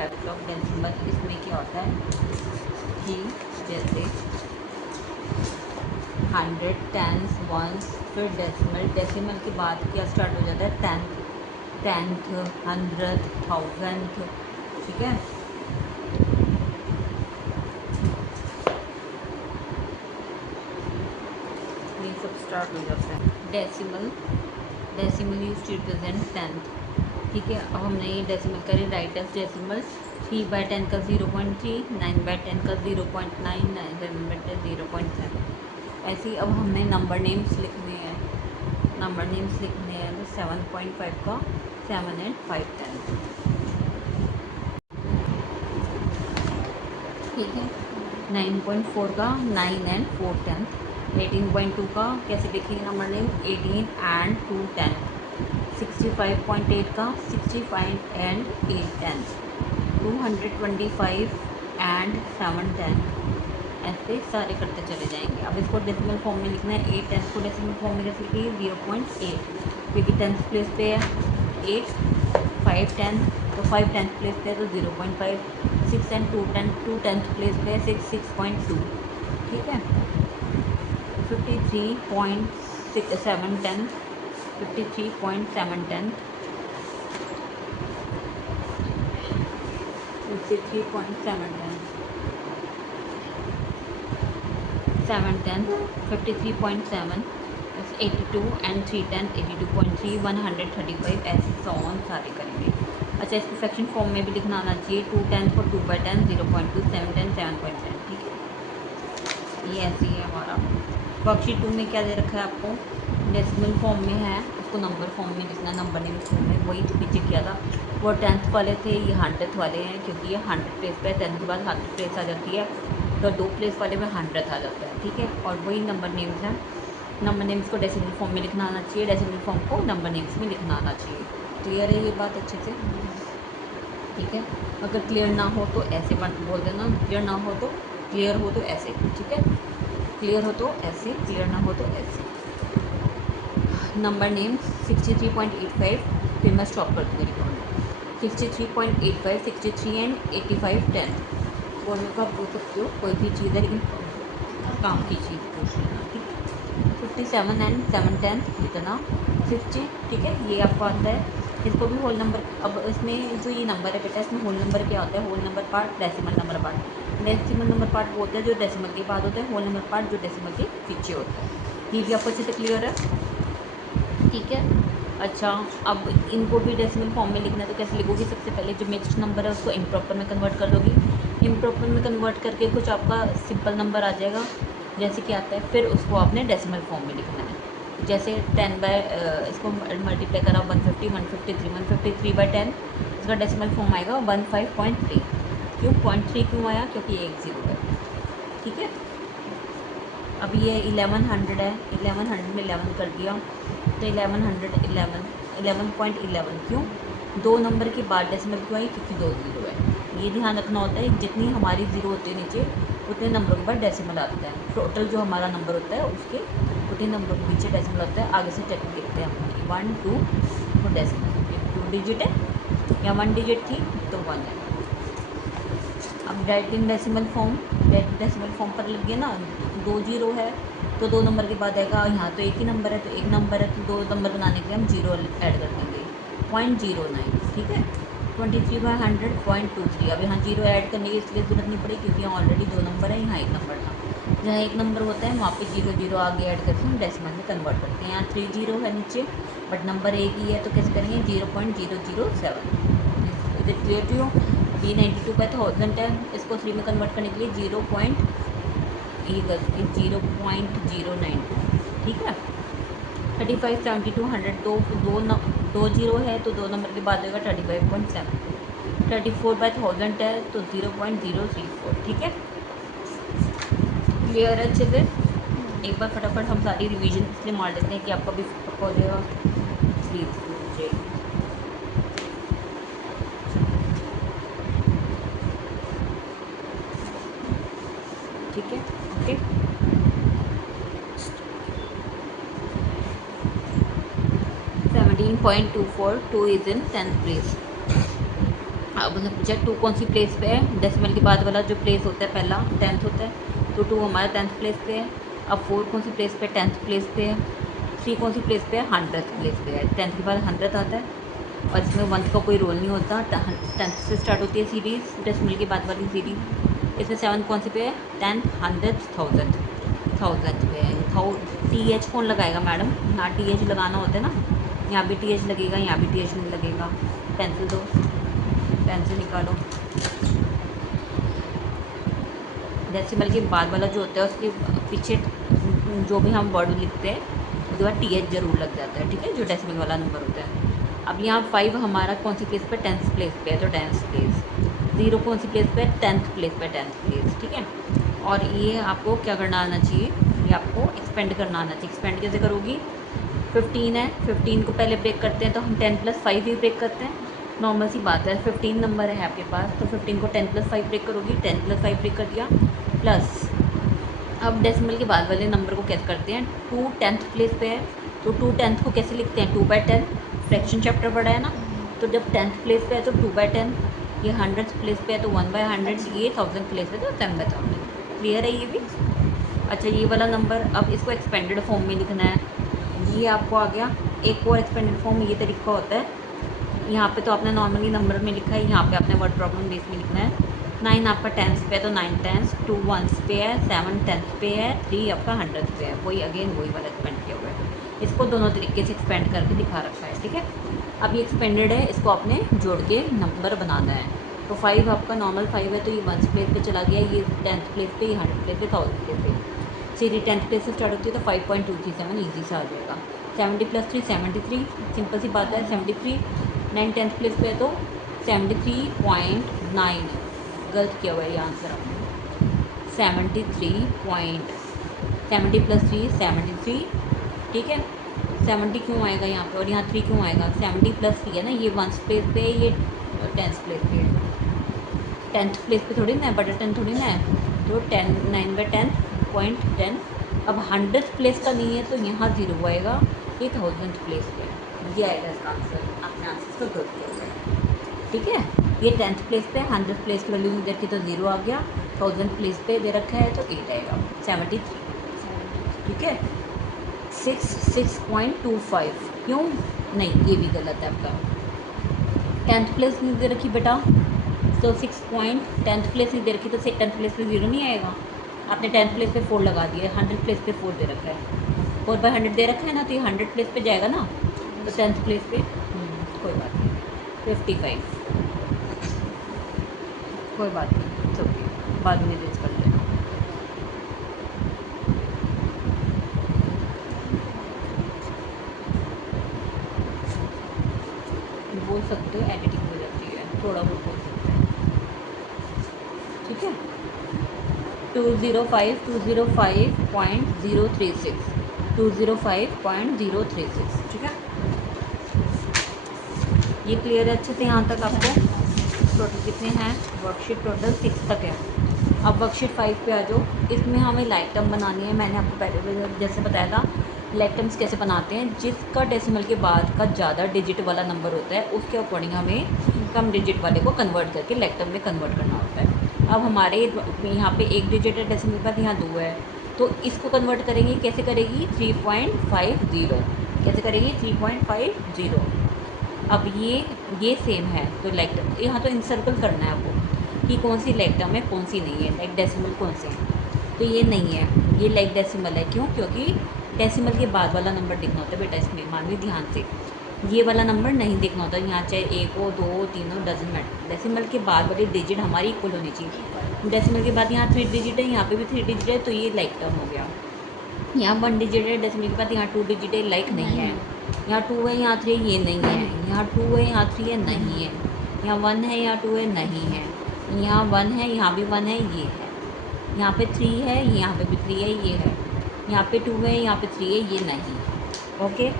Types of decimal. इसमें क्या होता है कि जैसे 100, टेंस, वंस, फिर डेसिमल। डेसिमल के बाद क्या स्टार्ट हो जाता है, टेंथ, 100th, 1000th। ठीक है, ये सब स्टार्ट हो जाता है। Decimal use to represent tenth. ठीक है, अब हमने ये डेसिमल करे राइट एज डेसिमल। 3/10 का 0.3, 9/10 का 0.9, 7/10 0.7। ऐसे ही अब हमने नंबर नेम्स लिखने हैं। तो 7.5 का 7 and 5/10। ठीक है, 9.4 का 9 and 4/10। 18.2 का कैसे लिखेंगे नंबर नेम, 18 and 2/10। 65.8 का 65 and 8/10। 225 and 7/10। ऐसे सारे करते चले जाएंगे। अब इसको डेसिमल फॉर्म में लिखना है। 8/10 को डेसिमल फॉर्म में कैसे लिखिए, 0.8, क्योंकि 10th प्लेस पे है 8। 5/10 तो 5/10 प्लेस पे है तो 0.5। 6 and 2/10 प्लेस पे है 6, 6.2। ठीक है, 53.7/10, 53.7/10, 53.7/10, 7/10, 53.7, 82 and 3/10, 82.3, 135। ऐसे सॉन सारे करेंगे। अच्छा, इसको फ्रैक्शन फॉर्म में भी लिखना आना चाहिए। 2/10 को 2/10, 0.2, 7/10, 7.10। ठीक है, ये ऐसे ही है हमारा। वर्कशीट 2 में क्या दे रखा है आपको, डेसिमल फॉर्म में है, उसको नंबर फॉर्म में लिखना, नंबर नेम फॉर्म में। वही जो पीछे किया था वो 10th वाले थे, ये 100th वाले हैं, क्योंकि ये 100 प्लेस पे 10th के बाद 100 प्लेस आ जाती है, तो 2 प्लेस वाले में 100th आ जाता है। ठीक है, और वही नंबर नेम्स हैं। नंबर नेम्स को डेसिमल फॉर्म में लिखना आना चाहिए, डेसिमल फॉर्म को नंबर नेम्स में लिखना आना चाहिए। क्लियर है ये बात अच्छे से? ठीक है, अगर क्लियर ना हो तो ऐसे बात बोल देना, क्लियर ना हो तो क्लियर हो तो ऐसे। ठीक है, क्लियर हो तो ऐसे, क्लियर ना हो तो ऐसे। नंबर नेम 63.85, फिर मैं स्टॉप कर दूँगी रिकॉर्ड। 63.85, 63 एंड 85/10। बोलने को आप बोल सकते हो कोई भी चीज़ है, लेकिन काम की चीज़ पूछ लेना। ठीक है, 57 एंड 7/10 इतना 60। ठीक है, ये आपको आता है। इसको भी होल नंबर, अब इसमें जो ये नंबर है बेटा, इसमें होल नंबर क्या होता है, whole number part, decimal number part. Decimal number part वो होता है जो डेसिमल के बाद होता है, होल नंबर पार्ट जो डेसिमल के पीछे होता है। ये भी आपको अच्छे से क्लियर है? ठीक है, अच्छा, अब इनको भी डेसिमल फॉर्म में लिखना है तो कैसे लिखोगी, सबसे पहले जो मिक्स्ड नंबर है उसको इम्प्रॉपर में कन्वर्ट कर दोगी। इम्प्रॉपर में कन्वर्ट करके कुछ आपका सिंपल नंबर आ जाएगा जैसे कि आता है, फिर उसको आपने डेसिमल फॉर्म में लिखना है। जैसे 10 बाय इसको मल्टीप्लाई करा 150, 153, 153/10, इसका डेसिमल फॉर्म आएगा 15.3। क्यों 0.3 क्यों आया, क्योंकि ये एक ज़ीरो है। ठीक है, अब ये 1100 है, 1100 में 11 कर दिया तो 1111, 11.11। क्यों, 2 नंबर के बाद डेसिमल क्यों आई, क्योंकि 2 ज़ीरो है। ये ध्यान रखना होता है, जितनी हमारी ज़ीरो होती है नीचे उतने नंबरों के बाद डेसिमल आता है। टोटल जो हमारा नंबर होता है उसके उतने नंबरों के पीछे डेसिमल होता है। आगे से चेक देखते हैं हम, 1 2 तो डेसिमल 2 डिजिट है या 1 डिजिट थी तो 1 है। अब direct in decimal form, direct decimal form पर लग गया ना, 2 ज़ीरो है तो 2 नंबर के बाद आएगा, यहाँ तो एक ही नंबर है तो एक नंबर है, तो 2 नंबर बनाने के लिए हम ज़ीरो ऐड कर देंगे, 0.09। ठीक है, 23/100 0.23। अब यहाँ ज़ीरो ऐड करने की इसलिए ज़रूरत नहीं पड़ी क्योंकि यहाँ ऑलरेडी 2 नंबर है, यहाँ एक नंबर था। जहाँ एक नंबर होता है वहाँ पे 0 0 आगे ऐड करके हम डेसिमल में कन्वर्ट करते हैं। यहाँ 3 ज़ीरो है नीचे, बट नंबर एक ही है तो कैसे करेंगे, 0.007। Is it clear to you? 392/1000 है, इसको 3 में कन्वर्ट करने के लिए 0.092। ठीक है, 35 72 100, दो जीरो है तो 2 नंबर के बाद होगा 35.7। 34/1000 है तो 0.034। ठीक है, क्लियर है अच्छे से? एक बार फटाफट हम सारी रिवीजन इसलिए मार लेते हैं कि आपका भी पक्का हो जाएगा। प्लीज़ मुझे ठीक है, okay. 17.24, 2 is in 10th place। अब उसने पूछा टू कौन सी प्लेस पे है, डेसिमल के बाद वाला जो प्लेस होता है पहला 10th होता है, तो 2 हमारा 10th प्लेस पे है। अब 4 कौन सी प्लेस पे 10th प्लेस पे है, 3 कौन सी प्लेस पे है 100th प्लेस पे है। 10th के बाद 100th आता है और इसमें 1 का कोई रोल नहीं होता। 10th से स्टार्ट होती है सीरीज़, डेसिमल के बाद वाली सीरीज़। इसमें 7 कौन सी पे है 10th 100th 1000th पे है। TH कौन लगाएगा मैडम, यहाँ TH लगाना होता है ना, यहाँ भी TH लगेगा, यहाँ भी TH नहीं लगेगा। पेंसिल दो, पेंसिल निकालो। डेसिमल के बाद वाला जो होता है उसके पीछे जो भी हम वर्ड लिखते हैं उसके बाद TH जरूर लग जाता है, ठीक है, जो डेसिमल वाला नंबर होता है। अब यहाँ 5 हमारा कौन सी प्लेस पे 10th प्लेस पे है, तो 10th प्लेस। 0 कौन सी प्लेस पे 10th प्लेस पे 10th प्लेस, ठीक है। और ये आपको क्या करना आना चाहिए, ये आपको एक्सपेंड करना आना चाहिए। एक्सपेंड कैसे करोगी, 15 है, 15 को पहले ब्रेक करते हैं तो हम 10 + 5 ही ब्रेक करते हैं, नॉर्मल सी बात है। 15 नंबर है आपके पास तो 15 को 10 + 5 ब्रेक करोगी, 10 + 5 ब्रेक कर दिया प्लस। अब डेसिमल के बाद वाले नंबर को कैसे करते हैं, 2 10th प्लेस पे है तो 2 10th को कैसे लिखते हैं 2/10, फ्रैक्शन चैप्टर पढ़ा है ना। तो जब 10th प्लेस पे है तो 2/10, ये 100th प्लेस पे है तो 1/100, ये 1000th प्लेस पे तो 10/1000। क्लियर है ये भी। अच्छा ये वाला नंबर अब इसको एक्सपेंडेड फॉर्म में लिखना है, ये आपको आ गया। एक और एक्सपेंडेड फॉर्म ये तरीका होता है, यहाँ पे तो आपने नॉर्मली नंबर में लिखा है, यहाँ पे आपने वर्ड प्रॉब्लम बेस में लिखना है। 9 आपका 10th पे है तो 9 10th, 2 1st पे है, 7 10th पे है, 3 आपका 100th पे है। वही अगेन वही वाला एक्सपेंड किया हुआ है, इसको दोनों तरीके से एक्सपेंड करके दिखा रखा है, ठीक है। अब ये एक्सपेंडेड है, इसको आपने जोड़ के नंबर बनाना है। तो 5 आपका नॉर्मल 5 है तो ये 1st प्लेस पे चला गया, ये 10th प्लेस पे, ये 100th प्लेस पे, 1000th प्लेस पे। सीरीज 10th प्लेस से स्टार्ट होती है तो 5.237 ईजी से आ जाएगा। 70 + 3 73, सिंपल सी बात है 73। 9 10th प्लेस पे है तो 73.9, गलत किया हुआ है ये आंसर आपने। 73 पॉइंट 70 + 3 73, ठीक है। 70 क्यों आएगा यहाँ पे और यहाँ 3 क्यों आएगा, 70 + 3 है ना, ये 1st प्लेस पे है, ये 10th प्लेस पे है। 10th प्लेस पे थोड़ी ना है, बटा 10 थोड़ी ना है, तो 10 9/10.10। अब 100th प्लेस का नहीं है तो यहाँ 0 आएगा, ये 1000th प्लेस पे है, ये आएगा इसका आंसर। आपने आंसर को गलत किया हुआ है, ठीक है। ये 10th प्लेस पे, 100th प्लेस की वैल्यू दे रखी तो 0 आ गया, 1000th प्लेस पे दे रखा है तो 8 आएगा, 73, ठीक है। 6.25 क्यों नहीं, ये भी गलत है आपका। 10th प्लेस नहीं दे रखी बेटा, तो 10th प्लेस नहीं दे रखी तो 10th प्लेस पे 0 नहीं आएगा। आपने 10th प्लेस पे 4 लगा दिया, 100th प्लेस पे 4 दे रखा है, 4/100 दे रखा है ना, तो ये 100 प्लेस पे जाएगा ना, तो 10th प्लेस पे कोई बात नहीं, 55, कोई बात नहीं, ओके, बाद में रेज कर लेना। बोल सकते हो एडिटिंग हो जाती है, थोड़ा बहुत बोल सकते हैं, ठीक है। 205.036, 205.036, ठीक है। ये क्लियर है अच्छे से यहाँ तक आपको। टोटल कितने हैं, वर्कशीट टोटल 6 तक है। अब वर्कशीट 5 पे आ जाओ। इसमें हमें लाइक टर्म बनानी है, मैंने आपको पहले जैसे बताया था लाइक टर्म्स कैसे बनाते हैं, जिसका डेसिमल के बाद का ज़्यादा डिजिट वाला नंबर होता है उसके अकॉर्डिंग हमें कम डिजिट वाले को कन्वर्ट करके लाइक टर्म में कन्वर्ट करना होता है। अब हमारे यहाँ पे 1 डिजिट है डेसिमल के बाद, यहाँ 2 है, तो इसको कन्वर्ट करेंगे, कैसे करेगी 3.50, कैसे करेगी 3.50। अब ये सेम है तो लाइक टर्म यहाँ तो इंसर्कल करना है आपको कि कौन सी लाइक टर्म है कौन सी नहीं है, लाइक डेसिमल कौन से हैं। तो ये नहीं है, ये लाइक डेसिमल है, क्यों, क्योंकि डेसिमल के बाद वाला नंबर देखना होता है बेटा, इसमें मानवी ध्यान से, ये वाला नंबर नहीं देखना होता, यहाँ चाहे 1 हो 2 हो 3 हो, डजेंट मैटर। डेसिमल के बाद वाली डिजिट हमारी इक्वल होनी चाहिए। डेसिमल के बाद यहाँ 3 डिजिट है, यहाँ पे भी 3 डिजिट है, तो ये लाइक टर्म हो गया। यहाँ 1 डिजिट है डेसिमल के बाद, यहाँ 2 डिजिट है, लाइक नहीं है। यहाँ 2 है, यहाँ 3 ये नहीं है, यहाँ 2 है, यहाँ 3 है, नहीं है। यहाँ 1 है, यहाँ 2 है, नहीं है। यहाँ 1 है, यहाँ भी 1 है, ये है। यहाँ पे 3 है, यहाँ पे भी 3 है, ये है। यहाँ पे 2 है, यहाँ पे 3 है, ये नहीं। ओके,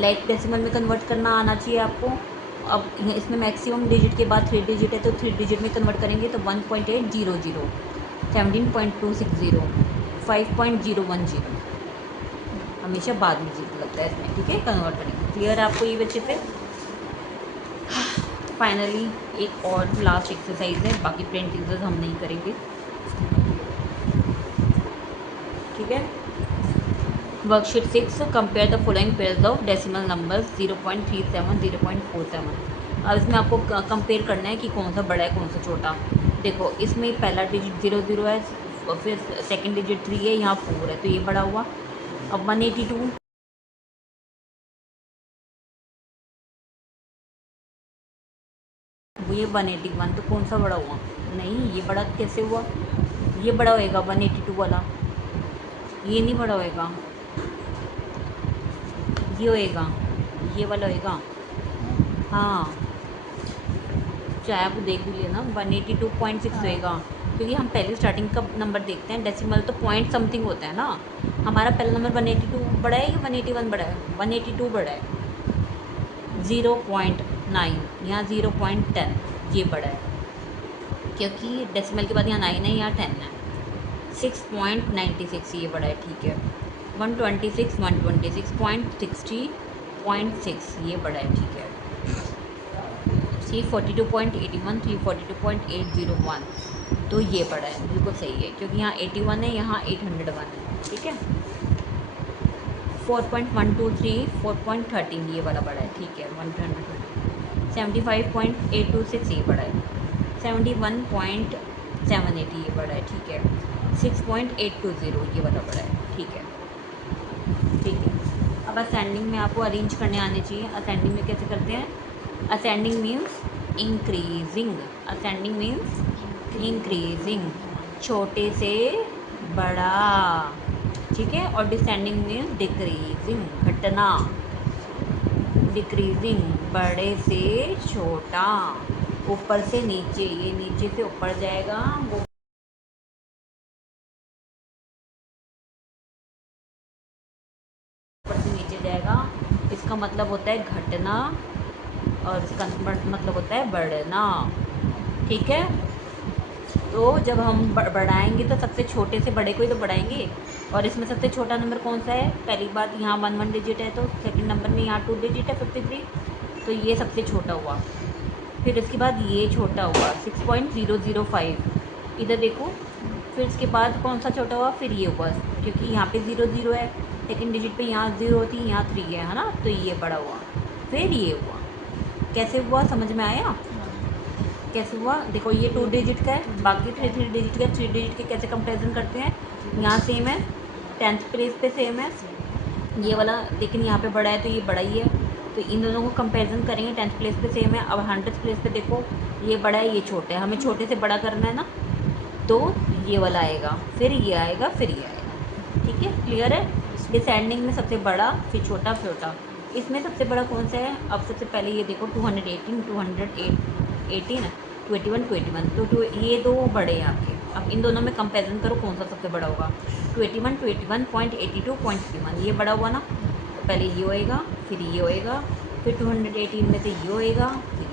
लाइक डेसिमल में कन्वर्ट करना आना चाहिए आपको। अब इसमें मैक्सिमम डिजिट के बाद 3 डिजिट है तो 3 डिजिट में कन्वर्ट करेंगे तो 1.800, 17.260, 5.010, हमेशा बाद में जीत लगता है इसमें, ठीक है, कन्वर्ट करेंगे। क्लियर है आपको ये बच्चे पे। फाइनली एक और लास्ट एक्सरसाइज है, बाकी प्रिंट यूजर्स हम नहीं करेंगे, ठीक है। Worksheet 6, compare the following pairs of decimal numbers 0.37, 0.47। अब इसमें आपको कंपेयर करना है कि कौन सा बड़ा है कौन सा छोटा। देखो इसमें पहला डिजिट 0 है, और फिर सेकंड डिजिट 3 है, यहाँ 4 है, तो ये बड़ा हुआ। अब 182, ये 181, तो कौन सा बड़ा हुआ? नहीं, ये बड़ा कैसे हुआ? ये बड़ा होएगा 182 वाला, ये नहीं बड़ा होएगा, ये होएगा, ये वाला होएगा। हाँ, चाहे आप देख भी लेना, 182.6 होएगा, क्योंकि हम पहले स्टार्टिंग का नंबर देखते हैं, डेसिमल तो पॉइंट समथिंग होता है ना। हमारा पहला नंबर 182 बड़ा है या 181 बड़ा है? 182 बड़ा है। 0.9, यहाँ 0.10 ये बड़ा है, क्योंकि डेसिमल के बाद यहाँ 9 है, यहाँ 10 है। 6.96 ये बड़ा है, ठीक है। 126, 126.60.6 ये बड़ा है, ठीक है। 342.81, 342.801, तो ये बड़ा है, बिल्कुल सही है, क्योंकि यहाँ 81 है, यहाँ 801 है, ठीक है। 4.123, 4.13 ये वाला बड़ा है, ठीक है। 120, 75.826 ये बड़ा है। 71.78 ये बड़ा है, ठीक है। 6.820 ये वाला बड़ा है, ठीक है, ठीक है। अब असेंडिंग में आपको अरेंज करने आने चाहिए। असेंडिंग में कैसे करते हैं? Ascending means increasing, ascending means increasing, छोटे से बड़ा, ठीक है। और डिसेंडिंग मीन्स डिक्रीजिंग, घटना। डिक्रीजिंग बड़े से छोटा, ऊपर से नीचे, ये नीचे से ऊपर जाएगा, वो ऊपर से नीचे जाएगा। इसका मतलब होता है घटना, और इसका मतलब होता है बढ़ना, ठीक है। तो जब हम बढ़ाएंगे तो सबसे छोटे से बड़े को ही तो बढ़ाएंगे, और इसमें सबसे छोटा नंबर कौन सा है? पहली बात यहाँ 1 डिजिट है, तो सेकंड नंबर में यहाँ 2 डिजिट है, 53, तो ये सबसे छोटा हुआ। फिर इसके बाद ये छोटा हुआ 6.005, इधर देखो। फिर इसके बाद कौन सा छोटा हुआ? फिर ये हुआ, क्योंकि यहाँ पे 0 है, सेकेंड डिजिट पे यहाँ 0 थी, यहाँ 3 है ना, तो ये बड़ा हुआ। फिर ये हुआ, कैसे हुआ समझ में आया? कैसे हुआ? देखो ये 2 डिजिट का है, बाकी 3 डिजिट का। 3 डिजिट के कैसे कंपैरिजन करते हैं? यहाँ सेम है, 10th प्लेस पे सेम है ये वाला, लेकिन यहाँ पे बड़ा है तो ये बड़ा ही है, तो इन दोनों को कंपैरिजन करेंगे। 10th प्लेस पे सेम है। अब 100th प्लेस पे देखो, ये बड़ा है, ये छोटा है, हमें छोटे से बड़ा करना है ना, तो ये वाला आएगा, फिर ये आएगा, फिर ये आएगा, ठीक है। क्लियर है? डिसेंडिंग में सबसे बड़ा, फिर छोटा, फिर छोटा। इसमें सबसे बड़ा कौन सा है? अब सबसे पहले ये देखो, 218, 218, 281, 281, तो ये दो बड़े हैं आपके। अब इन दोनों में कंपैरिजन करो, कौन सा सबसे बड़ा होगा? 281, 281.82.31 ये बड़ा हुआ ना, तो पहले ये होएगा, फिर ये होएगा, फिर 218 में से ये होएगा, फिर